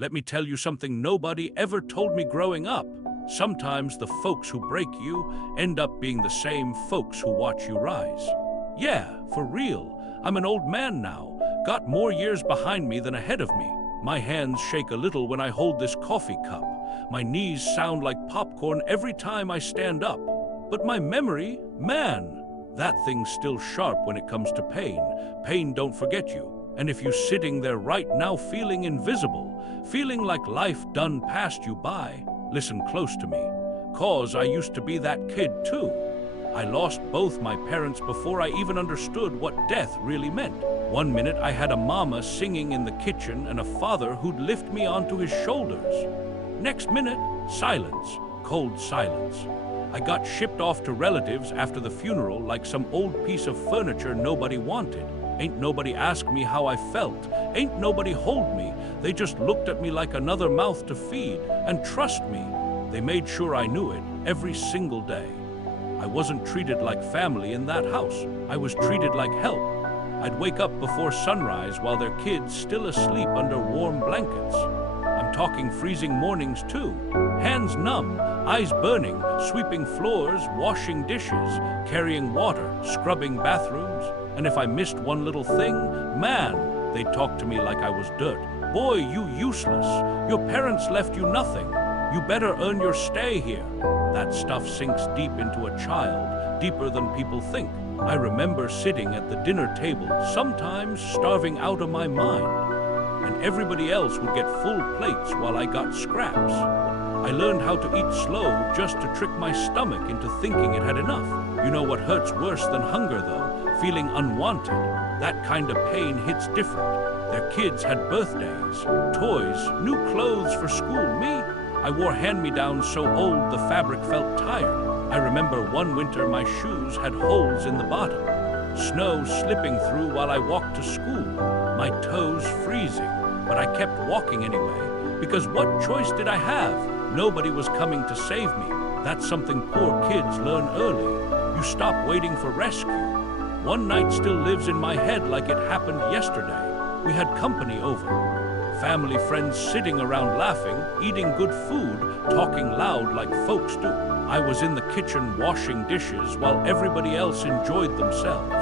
Let me tell you something nobody ever told me growing up. Sometimes the folks who break you end up being the same folks who watch you rise. Yeah, for real. I'm an old man now, got more years behind me than ahead of me. My hands shake a little when I hold this coffee cup. My knees sound like popcorn every time I stand up. But my memory, man, that thing's still sharp when it comes to pain. Pain don't forget you. And if you're sitting there right now feeling invisible, feeling like life done passed you by, listen close to me. 'Cause I used to be that kid too. I lost both my parents before I even understood what death really meant. One minute I had a mama singing in the kitchen and a father who'd lift me onto his shoulders. Next minute, silence, cold silence. I got shipped off to relatives after the funeral like some old piece of furniture nobody wanted. Ain't nobody asked me how I felt. Ain't nobody hold me. They just looked at me like another mouth to feed. And trust me, they made sure I knew it every single day. I wasn't treated like family in that house. I was treated like help. I'd wake up before sunrise while their kids still asleep under warm blankets. I'm talking freezing mornings too. Hands numb, eyes burning, sweeping floors, washing dishes, carrying water, scrubbing bathrooms. And if I missed one little thing, man, they'd talk to me like I was dirt. Boy, you useless. Your parents left you nothing. You better earn your stay here. That stuff sinks deep into a child, deeper than people think. I remember sitting at the dinner table, sometimes starving out of my mind. And everybody else would get full plates while I got scraps. I learned how to eat slow just to trick my stomach into thinking it had enough. You know what hurts worse than hunger though? Feeling unwanted. That kind of pain hits different. Their kids had birthdays, toys, new clothes for school. Me, I wore hand-me-downs so old the fabric felt tired. I remember one winter my shoes had holes in the bottom. Snow slipping through while I walked to school. My toes freezing, but I kept walking anyway. Because what choice did I have? Nobody was coming to save me. That's something poor kids learn early. You stop waiting for rescue. One night still lives in my head like it happened yesterday. We had company over. Family friends sitting around laughing, eating good food, talking loud like folks do. I was in the kitchen washing dishes while everybody else enjoyed themselves.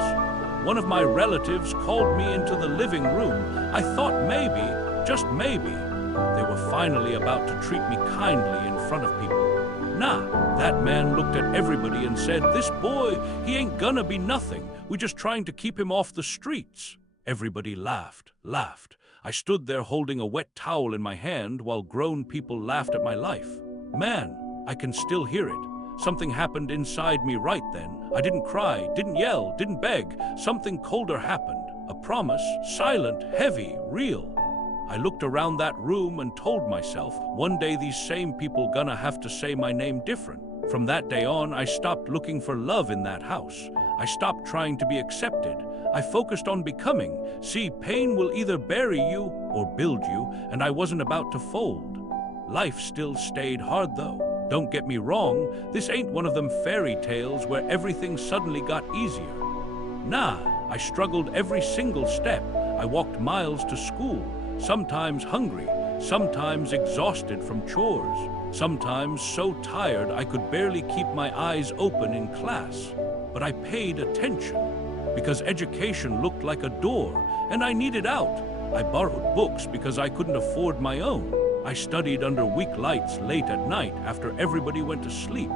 One of my relatives called me into the living room. I thought maybe, just maybe, they were finally about to treat me kindly in front of people. Nah, that man looked at everybody and said, "This boy, he ain't gonna be nothing. We're just trying to keep him off the streets." Everybody laughed. I stood there holding a wet towel in my hand while grown people laughed at my life. Man, I can still hear it. Something happened inside me right then. I didn't cry, didn't yell, didn't beg. Something colder happened. A promise, silent, heavy, real. I looked around that room and told myself, one day these same people gonna have to say my name different. From that day on, I stopped looking for love in that house. I stopped trying to be accepted. I focused on becoming. See, pain will either bury you or build you, and I wasn't about to fold. Life still stayed hard though. Don't get me wrong, this ain't one of them fairy tales where everything suddenly got easier. Nah, I struggled every single step. I walked miles to school, sometimes hungry, sometimes exhausted from chores, sometimes so tired I could barely keep my eyes open in class. But I paid attention, because education looked like a door, and I needed out. I borrowed books because I couldn't afford my own. I studied under weak lights late at night after everybody went to sleep.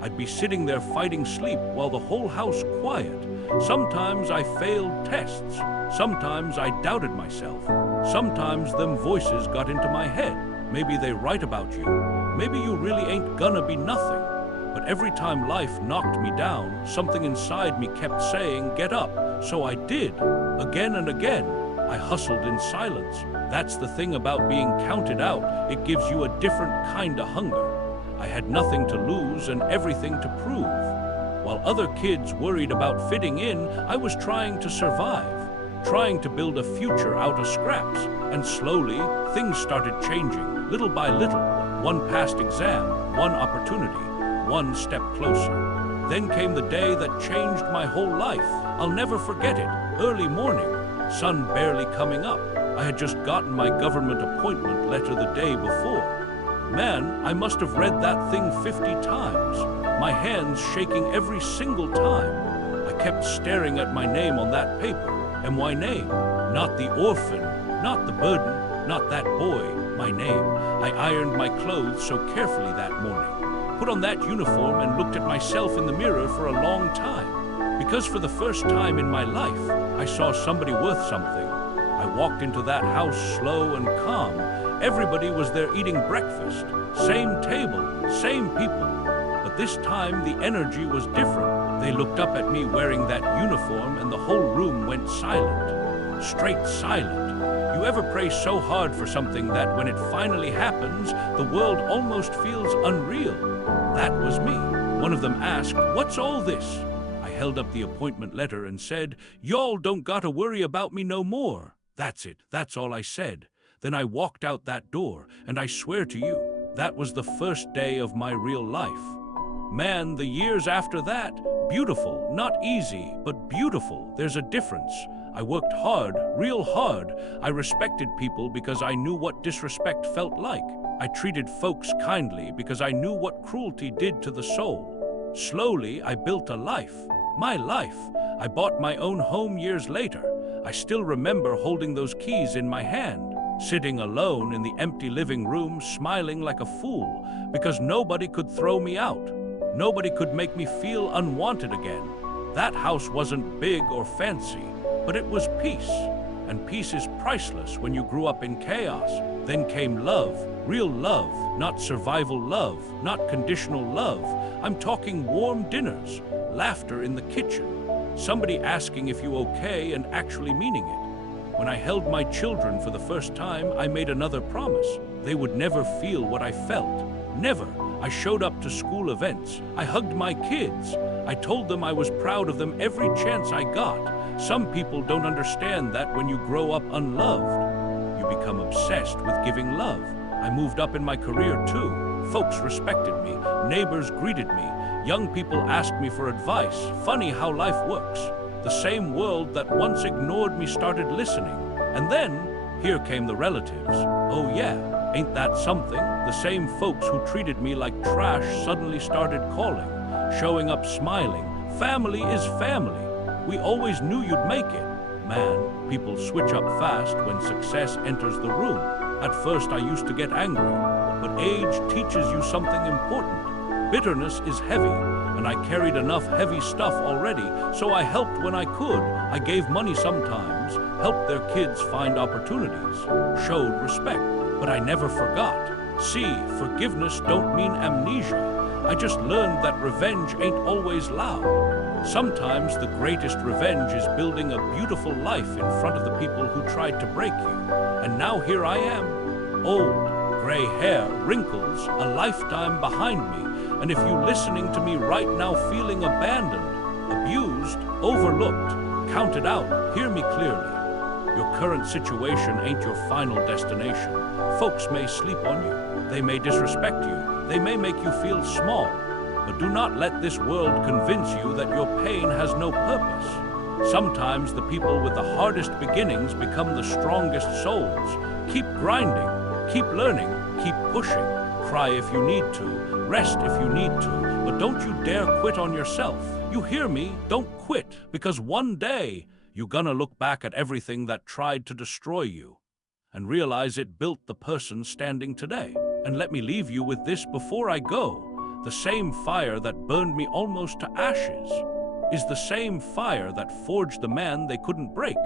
I'd be sitting there fighting sleep while the whole house quiet. Sometimes I failed tests. Sometimes I doubted myself. Sometimes them voices got into my head. Maybe they write about you. Maybe you really ain't gonna be nothing. But every time life knocked me down, something inside me kept saying, "Get up." So I did, again and again. I hustled in silence. That's the thing about being counted out. It gives you a different kind of hunger. I had nothing to lose and everything to prove. While other kids worried about fitting in, I was trying to survive, trying to build a future out of scraps. And slowly, things started changing, little by little. One passed exam, one opportunity, one step closer. Then came the day that changed my whole life. I'll never forget it. Early morning, sun barely coming up. I had just gotten my government appointment letter the day before. Man, I must have read that thing 50 times, my hands shaking every single time. I kept staring at my name on that paper. And my name, not the orphan, not the burden, not that boy, my name. I ironed my clothes so carefully that morning, put on that uniform and looked at myself in the mirror for a long time. Because for the first time in my life, I saw somebody worth something. I walked into that house slow and calm. Everybody was there eating breakfast. Same table, same people. But this time the energy was different. They looked up at me wearing that uniform and the whole room went silent. Straight silent. You ever pray so hard for something that when it finally happens, the world almost feels unreal? That was me. One of them asked, "What's all this?" I held up the appointment letter and said, "Y'all don't gotta worry about me no more." That's it. That's all I said. Then I walked out that door, and I swear to you, that was the first day of my real life. Man, the years after that, beautiful, not easy, but beautiful. There's a difference. I worked hard, real hard. I respected people because I knew what disrespect felt like. I treated folks kindly because I knew what cruelty did to the soul. Slowly, I built a life. My life. I bought my own home years later. I still remember holding those keys in my hand, sitting alone in the empty living room, smiling like a fool, because nobody could throw me out. Nobody could make me feel unwanted again. That house wasn't big or fancy, but it was peace. And peace is priceless when you grew up in chaos. Then came love, real love, not survival love, not conditional love. I'm talking warm dinners, laughter in the kitchen, somebody asking if you okay and actually meaning it. When I held my children for the first time, I made another promise. They would never feel what I felt. Never. I showed up to school events. I hugged my kids. I told them I was proud of them every chance I got. Some people don't understand that when you grow up unloved, you become obsessed with giving love. I moved up in my career too. Folks respected me. Neighbors greeted me. Young people asked me for advice. Funny how life works. The same world that once ignored me started listening. And then, here came the relatives. Oh yeah, ain't that something? The same folks who treated me like trash suddenly started calling, showing up smiling. Family is family. We always knew you'd make it. Man, people switch up fast when success enters the room. At first I used to get angry, but age teaches you something important. Bitterness is heavy, and I carried enough heavy stuff already, so I helped when I could. I gave money sometimes, helped their kids find opportunities, showed respect, but I never forgot. See, forgiveness don't mean amnesia. I just learned that revenge ain't always loud. Sometimes the greatest revenge is building a beautiful life in front of the people who tried to break you. And now here I am, old, gray hair, wrinkles, a lifetime behind me. And if you listening to me right now feeling abandoned, abused, overlooked, counted out, hear me clearly. Your current situation ain't your final destination. Folks may sleep on you. They may disrespect you. They may make you feel small. But do not let this world convince you that your pain has no purpose. Sometimes the people with the hardest beginnings become the strongest souls. Keep grinding, keep learning, keep pushing. Cry if you need to, rest if you need to, but don't you dare quit on yourself. You hear me? Don't quit, because one day you're gonna look back at everything that tried to destroy you and realize it built the person standing today. And let me leave you with this before I go. The same fire that burned me almost to ashes is the same fire that forged the man they couldn't break.